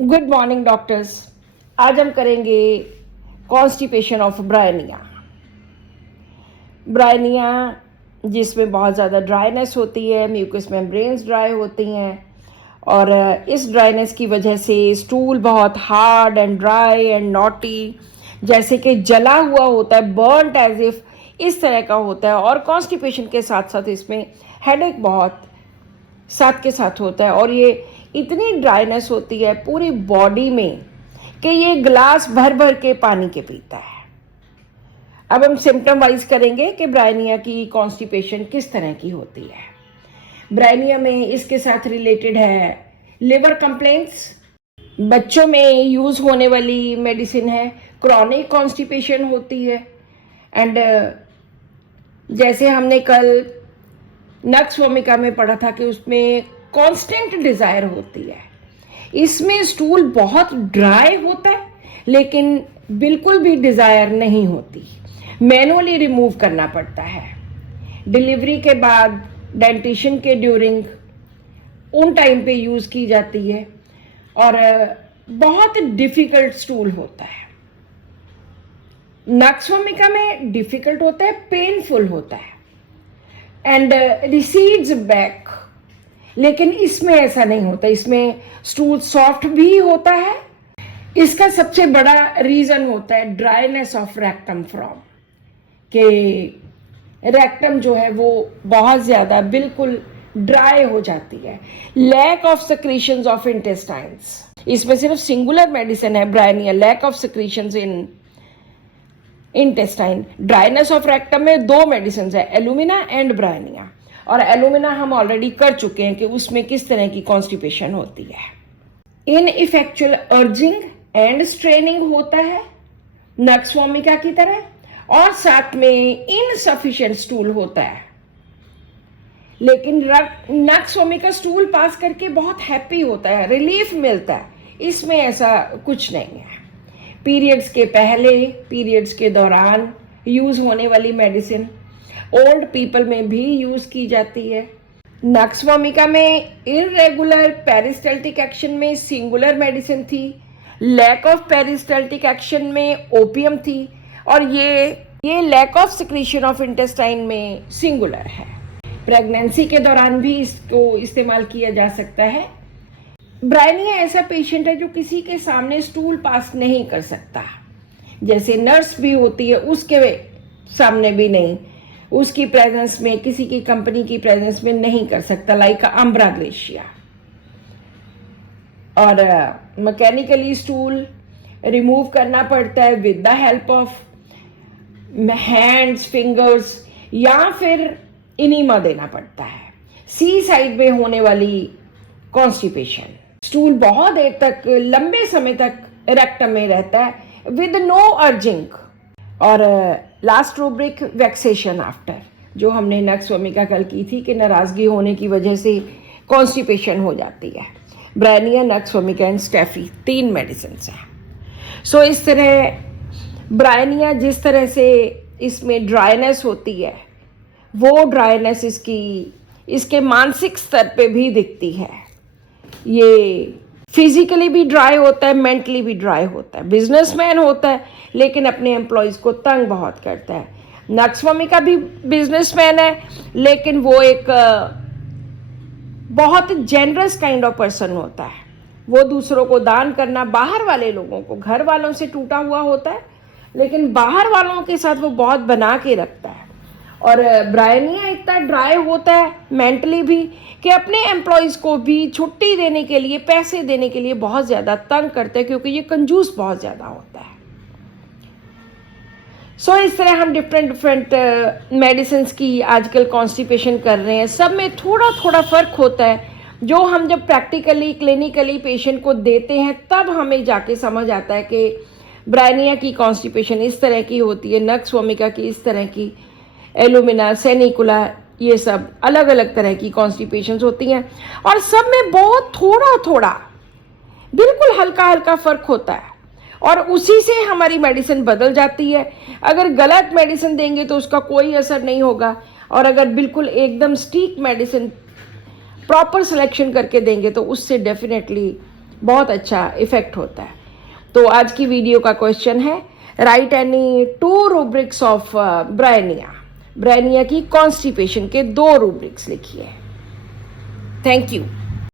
Good morning doctors. आज हम करेंगे कॉन्स्टिपेशन ऑफ ब्रायनिया। ब्रायनिया जिसमें बहुत ज़्यादा ड्राइनेस होती है, म्यूकस मेम्ब्रेन्स ड्राई होती हैं और इस ड्राइनेस की वजह से स्टूल बहुत hard and dry and naughty, जैसे कि जला हुआ होता है, बर्नट एज इफ, इस तरह का होता है। और कॉन्स्टिपेशन के साथ साथ इसमें हेडेक बहुत साथ के साथ होता है और ये इतनी ड्राइनेस होती है पूरी बॉडी में कि ये ग्लास भर भर के पानी के पीता है। अब हम सिम्टम वाइज करेंगे कि ब्रायनिया की कॉन्स्टिपेशन किस तरह की होती है। ब्रायनिया में इसके साथ रिलेटेड है लिवर कंप्लेंट्स, बच्चों में यूज होने वाली मेडिसिन है, क्रॉनिक कॉन्स्टिपेशन होती है एंड जैसे हमने कल नक्स वोमिका में पढ़ा था कि उसमें कांस्टेंट डिजायर होती है। इसमें स्टूल बहुत ड्राई होता है लेकिन बिल्कुल भी डिजायर नहीं होती, मैनुअली रिमूव करना पड़ता है। डिलीवरी के बाद, डेंटिशन के ड्यूरिंग, उन टाइम पे यूज की जाती है और बहुत डिफिकल्ट स्टूल होता है। नक्स वोमिका में डिफिकल्ट होता है, पेनफुल होता है एंड रिसीड्स बैक, लेकिन इसमें ऐसा नहीं होता। इसमें स्टूल सॉफ्ट भी होता है। इसका सबसे बड़ा रीजन होता है ड्राइनेस ऑफ रेक्टम फ्रॉम, कि रेक्टम जो है वो बहुत ज्यादा बिल्कुल ड्राई हो जाती है। Lack of secretions of intestines, इसमें सिर्फ सिंगुलर मेडिसिन है bryonia, lack of secretions in intestine. Dryness of rectum में दो मेडिसिन है, एलुमिना एंड ब्रायनिया, और एलुमिना हम ऑलरेडी कर चुके हैं कि उसमें किस तरह की कॉन्स्टिपेशन होती है। इनइफेक्चुअल अर्जिंग एंड स्ट्रेनिंग होता है नक्स वोमिका की तरह, और साथ में इनसफिशिएंट स्टूल होता है। लेकिन नक्स वोमिका स्टूल पास करके बहुत हैप्पी होता है, रिलीफ मिलता है। इसमें ऐसा कुछ नहीं है। पीरियड्स के पहले, पीरियड्स के दौरान यूज होने वाली मेडिसिन ओल्ड पीपल में भी यूज की जाती है। नक्स वोमिका में इररेगुलर पेरिस्टल्टिक एक्शन में सिंगुलर मेडिसिन थी, लैक ऑफ पेरिस्टल्टिक एक्शन में ओपियम थी, और ये lack of secretion of intestine में सिंगुलर है। प्रेगनेंसी के दौरान भी इसको इस्तेमाल किया जा सकता है। ब्रायनिया ऐसा पेशेंट है जो किसी के सामने स्टूल पास नहीं कर सकता, जैसे नर्स भी होती है उसके सामने भी नहीं, उसकी प्रेजेंस में, किसी की कंपनी की प्रेजेंस में नहीं कर सकता, लाइक अम्ब्राग्लेशिया। और मैकेनिकली स्टूल रिमूव करना पड़ता है with the help of hands, fingers, या फिर इनीमा देना पड़ता है। सी साइड में होने वाली कॉन्स्टिपेशन, स्टूल बहुत देर तक, लंबे समय तक रेक्टम में रहता है विद नो अर्जिंग। और लास्ट रूब्रिक वैक्सेशन आफ्टर, जो हमने नक्स वोमिका कल की थी कि नाराजगी होने की वजह से कॉन्स्टिपेशन हो जाती है। Bryonia, nux vomica and Steffi, 3 medicine हैं। सो इस तरह ब्रायनिया जिस तरह से इसमें ड्राइनेस होती है, वो ड्राइनेस इसके मानसिक स्तर पे भी दिखती है। ये फिजिकली भी ड्राई होता है, मेंटली भी ड्राई होता है। बिजनेसमैन होता है लेकिन अपने एम्प्लॉयज को तंग बहुत करता है। नक्स वोमिका भी बिजनेसमैन है लेकिन वो एक बहुत जेनरस काइंड ऑफ पर्सन होता है। वो दूसरों को दान करना, बाहर वाले लोगों को, घर वालों से टूटा हुआ होता है लेकिन बाहर वालों के साथ वो बहुत बना के रखता है। और ब्रायनिया इतना ड्राई होता है मेंटली भी कि अपने एम्प्लॉयज़ को भी छुट्टी देने के लिए, पैसे देने के लिए बहुत ज़्यादा तंग करते हैं, क्योंकि ये कंजूस बहुत ज़्यादा होता है। सो इस तरह हम डिफरेंट मेडिसिन की आजकल कॉन्स्टिपेशन कर रहे हैं। सब में थोड़ा थोड़ा फ़र्क होता है, जो हम जब प्रैक्टिकली, क्लिनिकली पेशेंट को देते हैं तब हमें जाके समझ आता है कि ब्रायनिया की कॉन्स्टिपेशन इस तरह की होती है, नक्स वोमिका की इस तरह की, एलुमिना, सेनिकुला, ये सब अलग अलग तरह की कॉन्स्टिपेशंस होती हैं। और सब में बहुत थोड़ा थोड़ा, बिल्कुल हल्का हल्का फर्क होता है और उसी से हमारी मेडिसिन बदल जाती है। अगर गलत मेडिसिन देंगे तो उसका कोई असर नहीं होगा, और अगर बिल्कुल एकदम स्टीक मेडिसिन प्रॉपर सिलेक्शन करके देंगे तो उससे डेफिनेटली बहुत अच्छा इफेक्ट होता है। तो आज की वीडियो का क्वेश्चन है, right any 2 rubrics of Bryonia. Bryonia की कॉन्स्टिपेशन के 2 रूब्रिक्स लिखिए। Thank you.